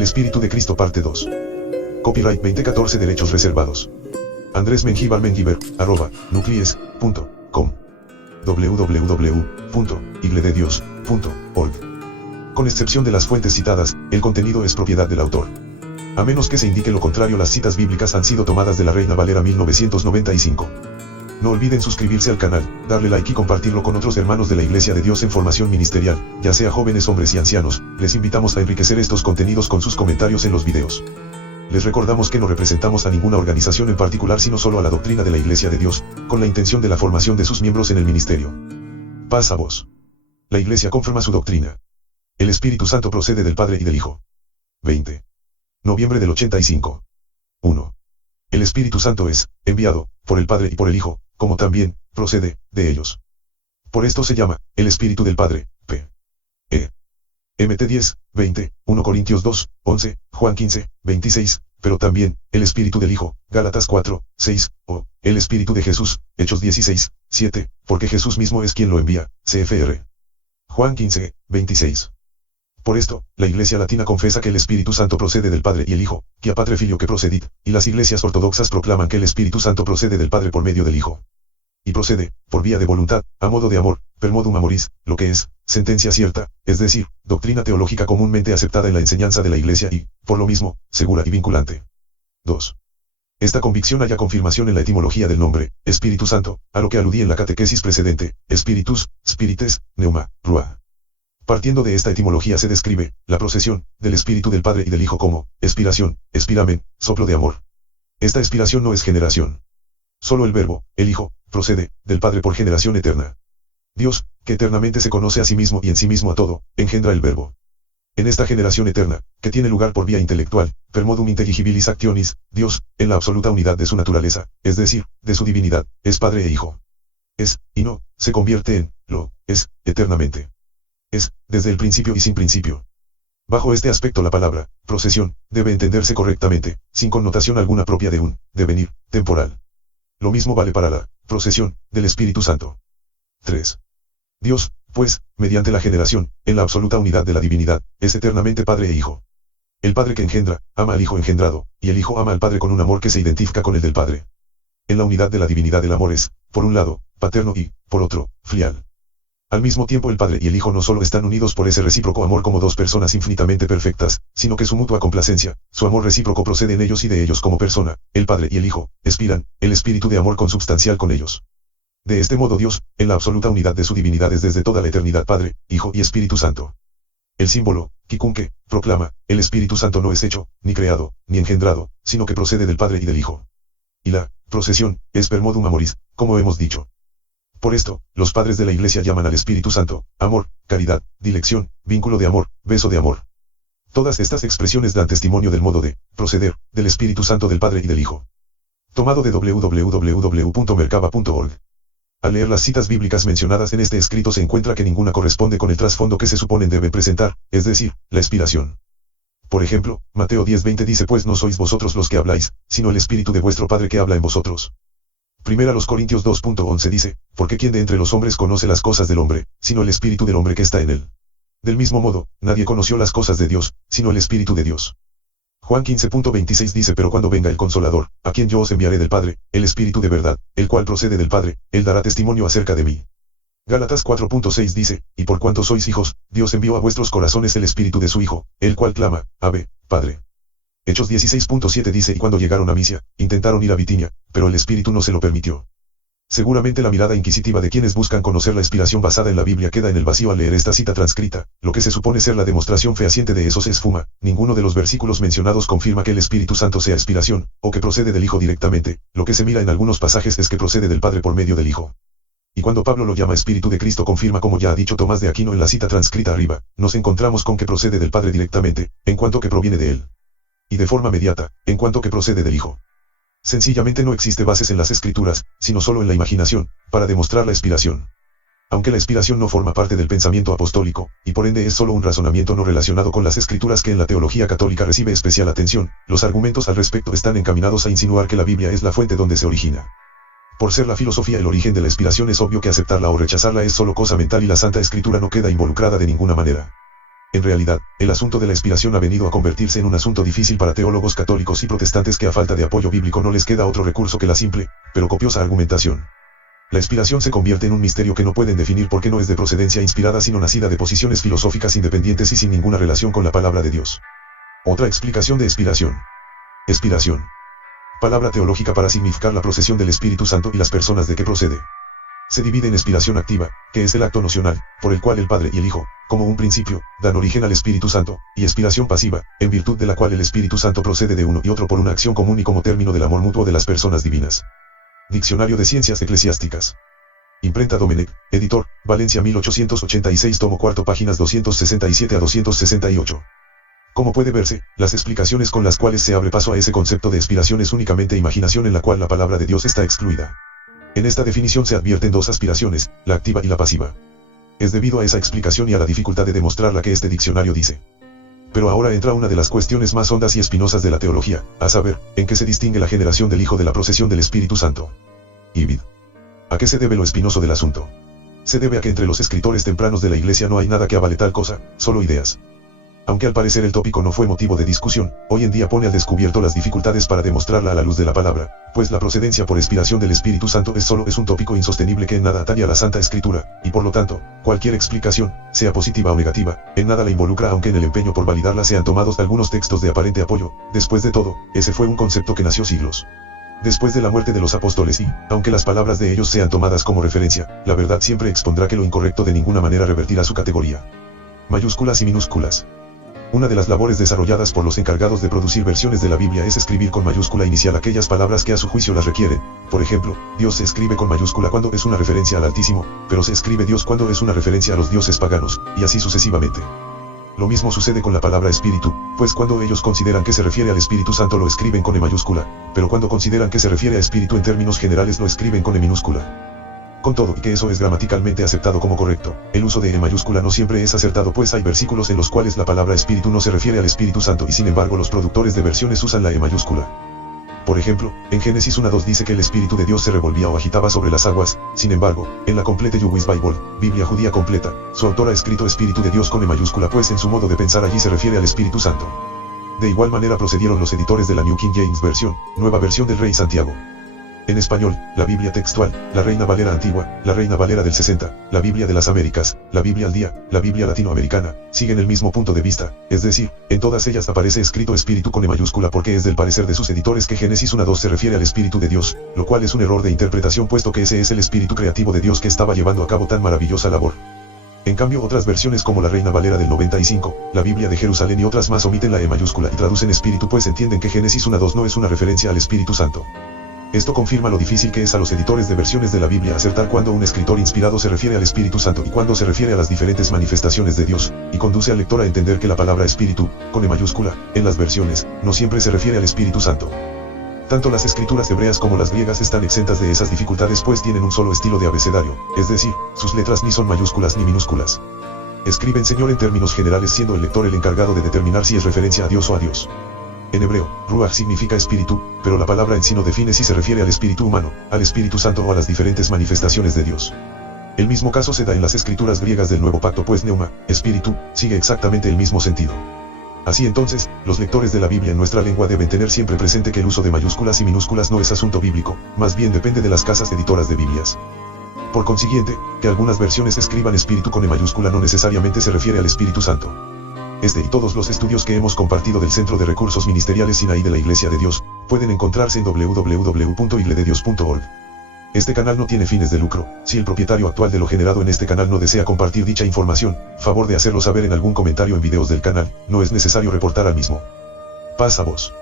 El Espíritu de Cristo parte 2. Copyright 2014 Derechos reservados. Andrés Mengíbar Mengíbar, @nuclies.com. www.iglededios.org. Con excepción de las fuentes citadas, el contenido es propiedad del autor. A menos que se indique lo contrario, las citas bíblicas han sido tomadas de la Reina Valera 1995. No olviden suscribirse al canal, darle like y compartirlo con otros hermanos de la Iglesia de Dios en formación ministerial, ya sea jóvenes, hombres y ancianos. Les invitamos a enriquecer estos contenidos con sus comentarios en los videos. Les recordamos que no representamos a ninguna organización en particular, sino solo a la doctrina de la Iglesia de Dios, con la intención de la formación de sus miembros en el ministerio. Paz a vos. La Iglesia confirma su doctrina. El Espíritu Santo procede del Padre y del Hijo. 20. Noviembre del 85. 1. El Espíritu Santo es enviado por el Padre y por el Hijo, como también procede de ellos. Por esto se llama el Espíritu del Padre, Mt 10, 20, 1 Corintios 2, 11, Juan 15, 26, pero también el Espíritu del Hijo, Gálatas 4, 6, o el Espíritu de Jesús, Hechos 16, 7, porque Jesús mismo es quien lo envía, cfr. Juan 15, 26. Por esto, la Iglesia Latina confiesa que el Espíritu Santo procede del Padre y el Hijo, que a Patre Filio que procedit, y las iglesias ortodoxas proclaman que el Espíritu Santo procede del Padre por medio del Hijo. Y procede, por vía de voluntad, a modo de amor, per modum amoris, lo que es, sentencia cierta, es decir, doctrina teológica comúnmente aceptada en la enseñanza de la Iglesia y, por lo mismo, segura y vinculante. 2. Esta convicción halla confirmación en la etimología del nombre, Espíritu Santo, a lo que aludí en la catequesis precedente, Spiritus, Spirites, Pneuma, Rua. Partiendo de esta etimología se describe la procesión del Espíritu del Padre y del Hijo como expiración, spiramen, soplo de amor. Esta expiración no es generación. Solo el Verbo, el Hijo, procede del Padre por generación eterna. Dios, que eternamente se conoce a sí mismo y en sí mismo a todo, engendra el Verbo. En esta generación eterna, que tiene lugar por vía intelectual, per modum intelligibilis actionis, Dios, en la absoluta unidad de su naturaleza, es decir, de su divinidad, es Padre e Hijo. Es, y no, se convierte en, lo, es, eternamente. Es, desde el principio y sin principio. Bajo este aspecto la palabra, procesión, debe entenderse correctamente, sin connotación alguna propia de un devenir temporal. Lo mismo vale para la procesión del Espíritu Santo. 3. Dios, pues, mediante la generación, en la absoluta unidad de la divinidad, es eternamente Padre e Hijo. El Padre que engendra, ama al Hijo engendrado, y el Hijo ama al Padre con un amor que se identifica con el del Padre. En la unidad de la divinidad el amor es, por un lado, paterno y, por otro, filial. Al mismo tiempo el Padre y el Hijo no solo están unidos por ese recíproco amor como dos personas infinitamente perfectas, sino que su mutua complacencia, su amor recíproco procede en ellos y de ellos como persona, el Padre y el Hijo, expiran, el espíritu de amor consubstancial con ellos. De este modo Dios, en la absoluta unidad de su divinidad es desde toda la eternidad Padre, Hijo y Espíritu Santo. El símbolo, Kikunke, proclama, el Espíritu Santo no es hecho, ni creado, ni engendrado, sino que procede del Padre y del Hijo. Y la procesión, es per modum amoris, como hemos dicho. Por esto, los padres de la Iglesia llaman al Espíritu Santo, amor, caridad, dilección, vínculo de amor, beso de amor. Todas estas expresiones dan testimonio del modo de proceder del Espíritu Santo del Padre y del Hijo. Tomado de www.mercaba.org. Al leer las citas bíblicas mencionadas en este escrito se encuentra que ninguna corresponde con el trasfondo que se suponen debe presentar, es decir, la expiración. Por ejemplo, Mateo 10:20 dice: pues no sois vosotros los que habláis, sino el Espíritu de vuestro Padre que habla en vosotros. Primera los Corintios 2:11 dice, porque ¿quién de entre los hombres conoce las cosas del hombre, sino el espíritu del hombre que está en él? Del mismo modo, nadie conoció las cosas de Dios, sino el Espíritu de Dios. Juan 15:26 dice: pero cuando venga el Consolador, a quien yo os enviaré del Padre, el Espíritu de verdad, el cual procede del Padre, él dará testimonio acerca de mí. Gálatas 4:6 dice, y por cuanto sois hijos, Dios envió a vuestros corazones el Espíritu de su Hijo, el cual clama, Abba, Padre. Hechos 16:7 dice: y cuando llegaron a Misia, intentaron ir a Bitinia, pero el Espíritu no se lo permitió. Seguramente la mirada inquisitiva de quienes buscan conocer la inspiración basada en la Biblia queda en el vacío al leer esta cita transcrita, lo que se supone ser la demostración fehaciente de eso se esfuma. Ninguno de los versículos mencionados confirma que el Espíritu Santo sea inspiración, o que procede del Hijo directamente. Lo que se mira en algunos pasajes es que procede del Padre por medio del Hijo. Y cuando Pablo lo llama Espíritu de Cristo confirma, como ya ha dicho Tomás de Aquino en la cita transcrita arriba, nos encontramos con que procede del Padre directamente, en cuanto que proviene de él. Y de forma mediata, en cuanto que procede del Hijo. Sencillamente no existe bases en las Escrituras, sino solo en la imaginación, para demostrar la inspiración. Aunque la inspiración no forma parte del pensamiento apostólico, y por ende es solo un razonamiento no relacionado con las Escrituras que en la teología católica recibe especial atención, los argumentos al respecto están encaminados a insinuar que la Biblia es la fuente donde se origina. Por ser la filosofía el origen de la inspiración, es obvio que aceptarla o rechazarla es solo cosa mental y la Santa Escritura no queda involucrada de ninguna manera. En realidad, el asunto de la expiración ha venido a convertirse en un asunto difícil para teólogos católicos y protestantes que a falta de apoyo bíblico no les queda otro recurso que la simple, pero copiosa argumentación. La expiración se convierte en un misterio que no pueden definir porque no es de procedencia inspirada sino nacida de posiciones filosóficas independientes y sin ninguna relación con la palabra de Dios. Otra explicación de expiración. Expiración. Palabra teológica para significar la procesión del Espíritu Santo y las personas de que procede. Se divide en expiración activa, que es el acto nocional, por el cual el Padre y el Hijo, como un principio, dan origen al Espíritu Santo, y expiración pasiva, en virtud de la cual el Espíritu Santo procede de uno y otro por una acción común y como término del amor mutuo de las personas divinas. Diccionario de Ciencias Eclesiásticas. Imprenta Domenech, editor, Valencia 1886 tomo cuarto páginas 267 a 268. Como puede verse, las explicaciones con las cuales se abre paso a ese concepto de expiración es únicamente imaginación en la cual la palabra de Dios está excluida. En esta definición se advierten dos aspiraciones, la activa y la pasiva. Es debido a esa explicación y a la dificultad de demostrar la que este diccionario dice. Pero ahora entra una de las cuestiones más hondas y espinosas de la teología, a saber, en qué se distingue la generación del Hijo de la procesión del Espíritu Santo. Ibid. ¿A qué se debe lo espinoso del asunto? Se debe a que entre los escritores tempranos de la Iglesia no hay nada que avale tal cosa, solo ideas. Aunque al parecer el tópico no fue motivo de discusión, hoy en día pone al descubierto las dificultades para demostrarla a la luz de la palabra, pues la procedencia por expiración del Espíritu Santo es un tópico insostenible que en nada atañe a la Santa Escritura, y por lo tanto, cualquier explicación, sea positiva o negativa, en nada la involucra aunque en el empeño por validarla sean tomados algunos textos de aparente apoyo. Después de todo, ese fue un concepto que nació siglos después de la muerte de los apóstoles y, aunque las palabras de ellos sean tomadas como referencia, la verdad siempre expondrá que lo incorrecto de ninguna manera revertirá su categoría. Mayúsculas y minúsculas. Una de las labores desarrolladas por los encargados de producir versiones de la Biblia es escribir con mayúscula inicial aquellas palabras que a su juicio las requieren. Por ejemplo, Dios se escribe con mayúscula cuando es una referencia al Altísimo, pero se escribe Dios cuando es una referencia a los dioses paganos, y así sucesivamente. Lo mismo sucede con la palabra espíritu, pues cuando ellos consideran que se refiere al Espíritu Santo lo escriben con E mayúscula, pero cuando consideran que se refiere a espíritu en términos generales lo escriben con E minúscula. Con todo y que eso es gramaticalmente aceptado como correcto, el uso de E mayúscula no siempre es acertado pues hay versículos en los cuales la palabra espíritu no se refiere al Espíritu Santo y sin embargo los productores de versiones usan la E mayúscula. Por ejemplo, en Génesis 1:2 dice que el Espíritu de Dios se revolvía o agitaba sobre las aguas, sin embargo, en la Complete Jewish Bible, Biblia judía completa, su autor ha escrito Espíritu de Dios con E mayúscula pues en su modo de pensar allí se refiere al Espíritu Santo. De igual manera procedieron los editores de la New King James Version, nueva versión del Rey Santiago. En español, la Biblia textual, la Reina Valera antigua, la Reina Valera del 60, la Biblia de las Américas, la Biblia al día, la Biblia latinoamericana, siguen el mismo punto de vista, es decir, en todas ellas aparece escrito espíritu con E mayúscula porque es del parecer de sus editores que Génesis 1:2 se refiere al Espíritu de Dios, lo cual es un error de interpretación puesto que ese es el espíritu creativo de Dios que estaba llevando a cabo tan maravillosa labor. En cambio otras versiones como la Reina Valera del 95, la Biblia de Jerusalén y otras más omiten la E mayúscula y traducen espíritu pues entienden que Génesis 1:2 no es una referencia al Espíritu Santo. Esto confirma lo difícil que es a los editores de versiones de la Biblia acertar cuando un escritor inspirado se refiere al Espíritu Santo y cuando se refiere a las diferentes manifestaciones de Dios, y conduce al lector a entender que la palabra espíritu, con E mayúscula, en las versiones, no siempre se refiere al Espíritu Santo. Tanto las escrituras hebreas como las griegas están exentas de esas dificultades pues tienen un solo estilo de abecedario, es decir, sus letras ni son mayúsculas ni minúsculas. Escriben Señor en términos generales siendo el lector el encargado de determinar si es referencia a Dios o a Dios. En hebreo, Ruach significa espíritu, pero la palabra en sí no define si se refiere al espíritu humano, al Espíritu Santo o a las diferentes manifestaciones de Dios. El mismo caso se da en las escrituras griegas del Nuevo Pacto pues pneuma, espíritu, sigue exactamente el mismo sentido. Así entonces, los lectores de la Biblia en nuestra lengua deben tener siempre presente que el uso de mayúsculas y minúsculas no es asunto bíblico, más bien depende de las casas editoras de Biblias. Por consiguiente, que algunas versiones escriban espíritu con E mayúscula no necesariamente se refiere al Espíritu Santo. Este y todos los estudios que hemos compartido del Centro de Recursos Ministeriales Sinaí de la Iglesia de Dios, pueden encontrarse en www.iglededios.org. Este canal no tiene fines de lucro. Si el propietario actual de lo generado en este canal no desea compartir dicha información, favor de hacerlo saber en algún comentario en videos del canal, no es necesario reportar al mismo. Paz a vos.